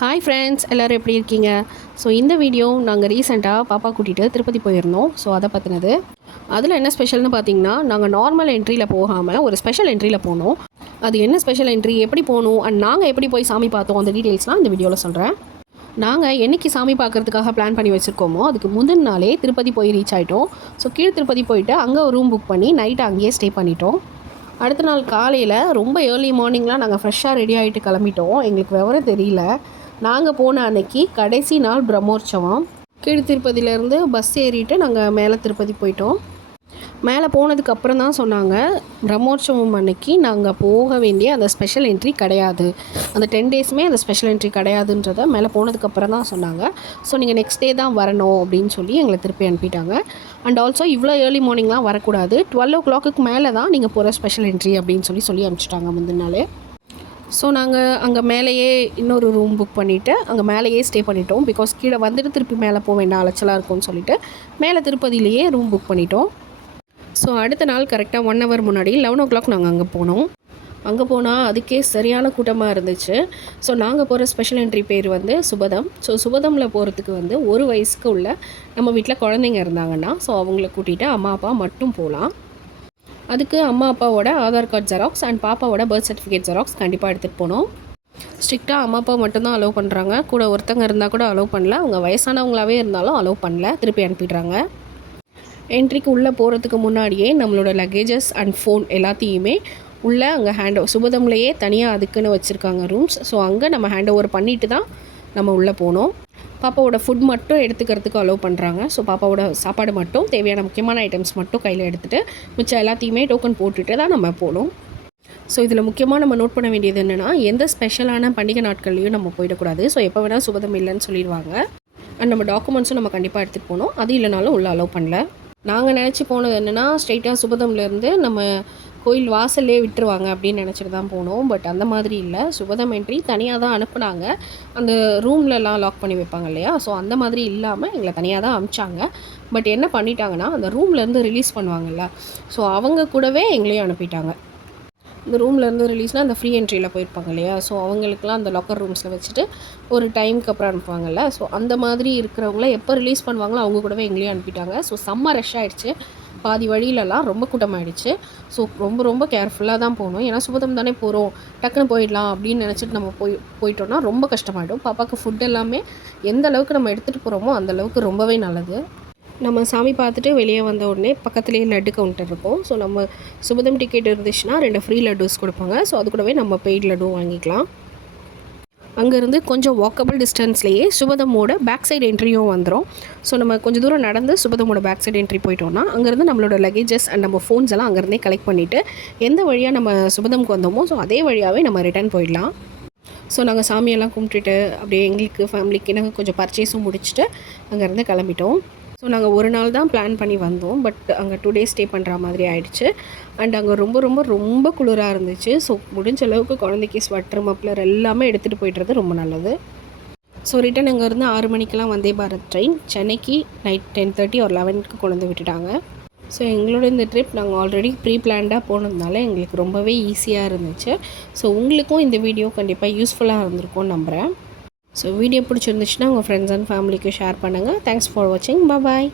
Hi friends, எல்லோரும் எப்படி இருக்கீங்க? ஸோ இந்த வீடியோ நாங்கள் ரீசெண்டாக பாப்பா கூட்டிகிட்டு திருப்பதி போயிருந்தோம். ஸோ அதை பற்றினது. அதில் என்ன ஸ்பெஷல்னு பார்த்தீங்கன்னா, நாங்கள் நார்மல் என்ட்ரியில் போகாமல் ஒரு ஸ்பெஷல் என்ட்ரியில் போனோம். அது என்ன ஸ்பெஷல் என்ட்ரி, எப்படி போகணும் அண்ட் நாங்கள் எப்படி போய் சாமி பார்த்தோம், அந்த டீட்டெயில்ஸ்லாம் இந்த வீடியோவில் சொல்கிறேன். நாங்கள் என்றைக்கு சாமி பார்க்குறதுக்காக பிளான் பண்ணி வச்சுருக்கோமோ அதுக்கு முந்தின நாளே திருப்பதி போய் ரீச் ஆகிட்டோம். ஸோ கீழ் திருப்பதி போயிட்டு அங்கே ஒரு ரூம் புக் பண்ணி நைட்டு அங்கேயே ஸ்டே பண்ணிட்டோம். அடுத்த நாள் காலையில் ரொம்ப ஏர்லி மார்னிங்லாம் நாங்கள் ஃப்ரெஷ்ஷாக ரெடி ஆகிட்டு கிளம்பிட்டோம். எங்களுக்கு விவரம் தெரியல. நாங்கள் போன அன்னைக்கு கடைசி நாள் பிரம்மோற்சவம். கீழ் திருப்பதியிலேருந்து பஸ் ஏறிட்டு நாங்கள் மேலே திருப்பதி போயிட்டோம். மேலே போனதுக்கு அப்புறம் தான் சொன்னாங்க, பிரம்மோற்சவம் அன்னைக்கு நாங்கள் போக வேண்டிய அந்த ஸ்பெஷல் என்ட்ரி கிடையாது, அந்த 10 டேஸுமே அந்த ஸ்பெஷல் என்ட்ரி கிடையாதுன்றதை மேலே போனதுக்கப்புறம் தான் சொன்னாங்க. ஸோ நீங்கள் நெக்ஸ்ட் டே தான் வரணும் அப்படின்னு சொல்லி எங்களை திருப்பி அனுப்பிட்டாங்க. அண்ட் ஆல்சோ இவ்வளோ ஏர்லி மார்னிங்லாம் வரக்கூடாது, 12 o'clock மேலே தான் நீங்கள் போகிற ஸ்பெஷல் என்ட்ரி அப்படின்னு சொல்லி அனுப்பிச்சிட்டாங்க முந்தின நாளே. ஸோ நாங்கள் அங்கே மேலேயே இன்னொரு ரூம் புக் பண்ணிவிட்டு அங்கே மேலேயே ஸ்டே பண்ணிட்டோம். பிகாஸ் கீழே வந்துட்டு திருப்பி மேலே போக வேண்டாம், அலைச்சலாக இருக்கும்னு சொல்லிட்டு மேலே திருப்பதியிலேயே ரூம் புக் பண்ணிட்டோம். ஸோ அடுத்த நாள் கரெக்டாக 1 hour முன்னாடி 11 o'clock நாங்கள் அங்கே போனோம். அங்கே போனால் அதுக்கே சரியான கூட்டமாக இருந்துச்சு. ஸோ நாங்கள் போகிற ஸ்பெஷல் என்ட்ரி பேர் வந்து சுபதம். ஸோ சுபதமில் போகிறதுக்கு வந்து 1 வயசுக்கு உள்ள நம்ம வீட்டில் குழந்தைங்க இருந்தாங்கன்னா ஸோ அவங்கள கூட்டிகிட்டு அம்மா அப்பா மட்டும் போகலாம். அதுக்கு அம்மா அப்பாவோட ஆதார் கார்டு ஜெராக்ஸ் அண்ட் பாப்பாவோட பர்த் சர்டிஃபிகேட் ஜெராக்ஸ் கண்டிப்பாக எடுத்துகிட்டு போனோம். ஸ்ட்ரிக்டாக அம்மா அப்பா மட்டும்தான் அலோவ் பண்ணுறாங்க, கூட ஒருத்தங்க இருந்தால் கூட அலோவ் பண்ணல. அவங்க வயசானவங்களாகவே இருந்தாலும் அலோவ் பண்ணல, திருப்பி அனுப்பிடுறாங்க. என்ட்ரிக்கு உள்ளே போகிறதுக்கு முன்னாடியே நம்மளோட லக்கேஜஸ் அண்ட் ஃபோன் எல்லாத்தையுமே உள்ளே அங்கே சுபதம்லேயே தனியாக அதுக்குன்னு வச்சுருக்காங்க ரூம்ஸ். ஸோ அங்கே நம்ம ஹேண்ட் ஓவர் பண்ணிவிட்டு தான் நம்ம உள்ளே போனோம். பாப்பாவோட ஃபுட் மட்டும் எடுத்துக்கிறதுக்கு அலோவ் பண்ணுறாங்க. ஸோ பாப்பாவோட சாப்பாடு மட்டும், தேவையான முக்கியமான ஐட்டம்ஸ் மட்டும் கையில் எடுத்துகிட்டு மிச்சம் எல்லாத்தையுமே டோக்கன் போட்டுட்டு தான் நம்ம போகணும். ஸோ இதில் முக்கியமாக நம்ம நோட் பண்ண வேண்டியது என்னென்னா, எந்த ஸ்பெஷலான பண்டிகை நாட்கள்லையும் நம்ம போயிடக்கூடாது. ஸோ எப்போ வேணால் சுபதம் இல்லைன்னு சொல்லிடுவாங்க. அண்ட் நம்ம டாக்குமெண்ட்ஸும் நம்ம கண்டிப்பாக எடுத்துகிட்டு போகணும். அது இல்லைனாலும் உள்ளே அலோவ் பண்ணல. நாங்கள் நினச்சி போனது என்னென்னா, ஸ்ட்ரெயிட்டாக சுபதம்லேருந்து நம்ம கோயில் வாசல்லே விட்டுருவாங்க அப்படின்னு நினச்சிட்டு தான் போனோம். பட் அந்த மாதிரி இல்லை, சுபதம் என்ட்ரி தனியாக தான் அனுப்புனாங்க. அந்த ரூம்லலாம் லாக் பண்ணி வைப்பாங்க இல்லையா, ஸோ அந்த மாதிரி இல்லாமல் எங்களை தனியாக தான் அனுப்பிச்சாங்க. பட் என்ன பண்ணிட்டாங்கன்னா, அந்த ரூம்லேருந்து ரிலீஸ் பண்ணுவாங்கள்ல, ஸோ அவங்க கூடவே எங்களையும் அனுப்பிட்டாங்க. இந்த ரூம்லேருந்து ரிலீஸ்னால் அந்த ஃப்ரீ என்ட்ரியில் போயிருப்பாங்க இல்லையா, ஸோ அவங்களுக்குலாம் அந்த லாக்கர் ரூம்ஸில் வச்சுட்டு ஒரு டைமுக்கு அப்புறம் அனுப்புவாங்கள்ல, ஸோ அந்த மாதிரி இருக்கிறவங்கள எப்போ ரிலீஸ் பண்ணுவாங்களோ அவங்க கூடவே எங்களையும் அனுப்பிட்டாங்க. ஸோ செம்ம ரஷ் ஆகிடுச்சு. பாதி வழியிலலாம் ரொம்ப கூட்டமாகிடுச்சு. ஸோ ரொம்ப ரொம்ப கேர்ஃபுல்லாக தான் போகணும். ஏன்னா சுபதம் தானே போகிறோம், டக்குன்னு போயிடலாம் அப்படின்னு நினச்சிட்டு நம்ம போயிட்டோன்னா ரொம்ப கஷ்டமாயிடும். பாப்பாவுக்கு ஃபுட் எல்லாமே எந்த அளவுக்கு நம்ம எடுத்துகிட்டு போகிறோமோ அந்தளவுக்கு ரொம்பவே நல்லது. நம்ம சாமி பார்த்துட்டு வெளியே வந்த உடனே பக்கத்துலேயே லட்டு கவுண்டர் இருக்கும். ஸோ நம்ம சுபதம் டிக்கெட் இருந்துச்சுன்னா 2 ஃப்ரீ லட்டூஸ் கொடுப்பாங்க. ஸோ அது கூடவே நம்ம பெய்ட் லட்டும் வாங்கிக்கலாம். அங்கேருந்து கொஞ்சம் வாக்கபிள் டிஸ்டன்ஸ்லேயே சுபதமோட பேக் சைடு என்ட்ரியும் வந்துடும். ஸோ நம்ம கொஞ்சம் தூரம் நடந்து சுபதமோட பேக் சைடு என்ட்ரி போயிட்டோம்னா அங்கேருந்து நம்மளோட லக்கேஜஸ் அண்ட் நம்ம ஃபோன்ஸ் எல்லாம் அங்கேருந்தே கலெக்ட் பண்ணிவிட்டு எந்த வழியாக நம்ம சுபதமுக்கு வந்தோமோ ஸோ அதே வழியாகவே நம்ம ரிட்டர்ன் போயிடலாம். ஸோ நாங்கள் சாமியெல்லாம் கும்பிட்டுட்டு அப்படியே எங்களுக்கு ஃபேமிலிக்கு நாங்கள் கொஞ்சம் பர்ச்சேஸும் முடிச்சுட்டு அங்கேருந்து கிளம்பிட்டோம். ஸோ நாங்கள் ஒரு நாள் தான் பிளான் பண்ணி வந்தோம். பட் அங்கே 2 days ஸ்டே பண்ணுற மாதிரி ஆகிடுச்சு. அண்ட் அங்கே ரொம்ப ரொம்ப ரொம்ப குளிராக இருந்துச்சு. ஸோ முடிஞ்ச அளவுக்கு குழந்தைக்கு ஸ்வெட்டர் மப்ளர் எல்லாமே எடுத்துகிட்டு போய்ட்டுறது ரொம்ப நல்லது. ஸோ ரிட்டன் அங்கேருந்து 6 மணிக்கெலாம் வந்தே பாரத் ட்ரெயின் சென்னைக்கு நைட் 10:30 or 11க்கு கொண்டு விட்டுட்டாங்க. ஸோ எங்களோட இந்த ட்ரிப் நாங்கள் ஆல்ரெடி ப்ரீ பிளான்டாக போனதுனால எங்களுக்கு ரொம்பவே ஈஸியாக இருந்துச்சு. ஸோ உங்களுக்கும் இந்த வீடியோ கண்டிப்பாக யூஸ்ஃபுல்லாக இருந்திருக்கும்னு நம்புகிறேன். ஸோ வீடியோ பிடிச்சிருந்துச்சுன்னா உங்கள் ஃப்ரெண்ட்ஸ் அண்ட் ஃபேமிலிக்கு ஷேர் பண்ணுங்கள். தேங்க்ஸ் ஃபார் வாட்சிங். பாய்.